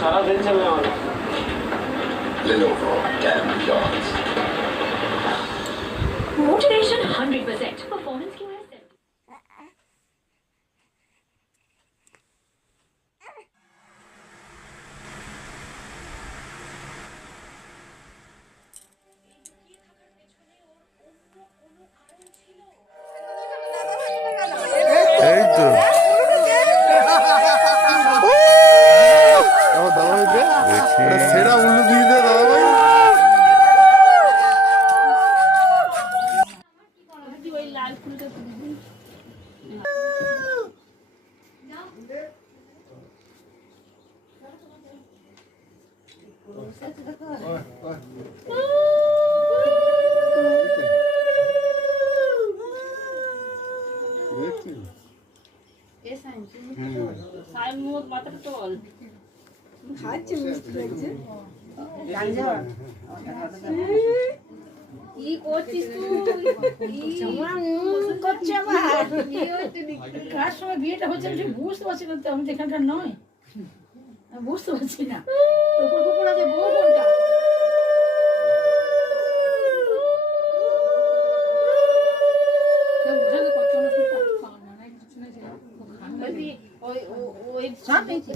সারা দিন চলে আমার Lenovo Damn Yards. Motivation 100%. Performance की वजह से এই তো সেরা উল্লু দিয়ে দে দাদা ভাই। কি করছিস তুই? কার সময় বিয়েটা হচ্ছে আমি বুঝতে পারছি না, তো আমি এখানকার নয়, আমি বুঝতে পারছি না। উপর উপর আছে বউ কোনটা?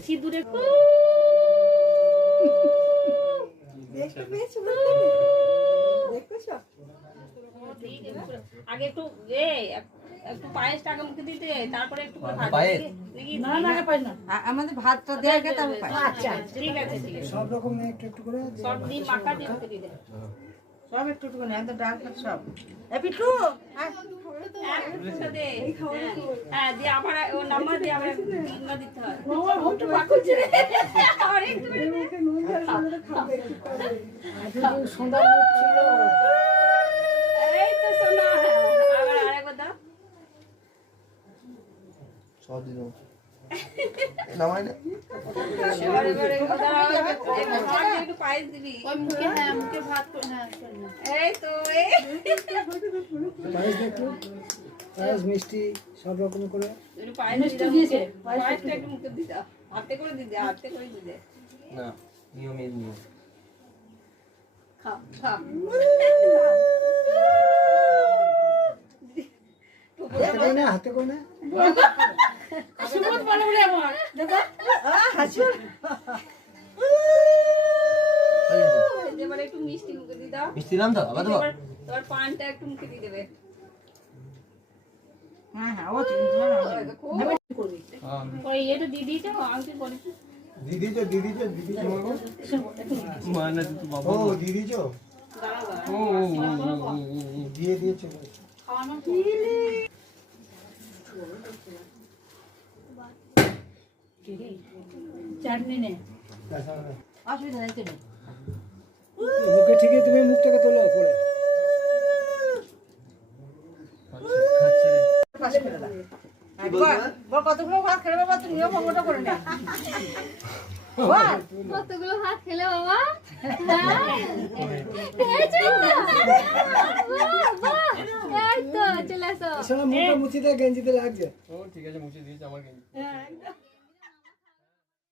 সিঁদুরে আগে একটু একটু পায়েস টাকা মুখে দিতে, তারপরে একটু আমাদের ভাতটা দেয়া গে তারপর আচ্ছা ঠিক আছে সব রকম একটু একটু করে সব ডিম মাখা দিয়ে মুখে দিয়ে দে, সব একটু একটু করে একদম ডাল ভাত সব পিটু দিতে হয়। পায়েস দিবি মুখে ভাত এই তো মিষ্টি সব রকম করে মিষ্টি দিয়েছে, পায়েসটা একটু মুখে দিতে হাতে করে দিতে হাতে করে দিতে না নিয়মের নিয়ম খা খা হাতে করে না সুমত বলে বলে আমার দাদা হাসুর এবারে একটু মিষ্টি মুখে দিয়ে দাও, মিষ্টি নাম দাও আবার দাও তোর পানটা একটু মুখে দিয়ে দেবে। হ্যাঁ হ্যাঁ ওই এটা দিয়ে দিয়েছে আংটি পরেছে দিদি মানে তো বাবা ও দিদি চো দিয়ে দিয়েছে চাটনি নে অসুবিধা নেই কেন মুখে ঠিক তুমি মুখটাকে তোলো পড়ে কতগুলো ভাত খেলে বাবা তুমিও ভঙ্গটা করে নে কতগুলো ভাত খেলে বাবা এই তো চলে আসো মুখটা মুছিতে গেঞ্জিতে লাগছে ও ঠিক আছে মুছে দিয়েছে আমার গেঞ্জি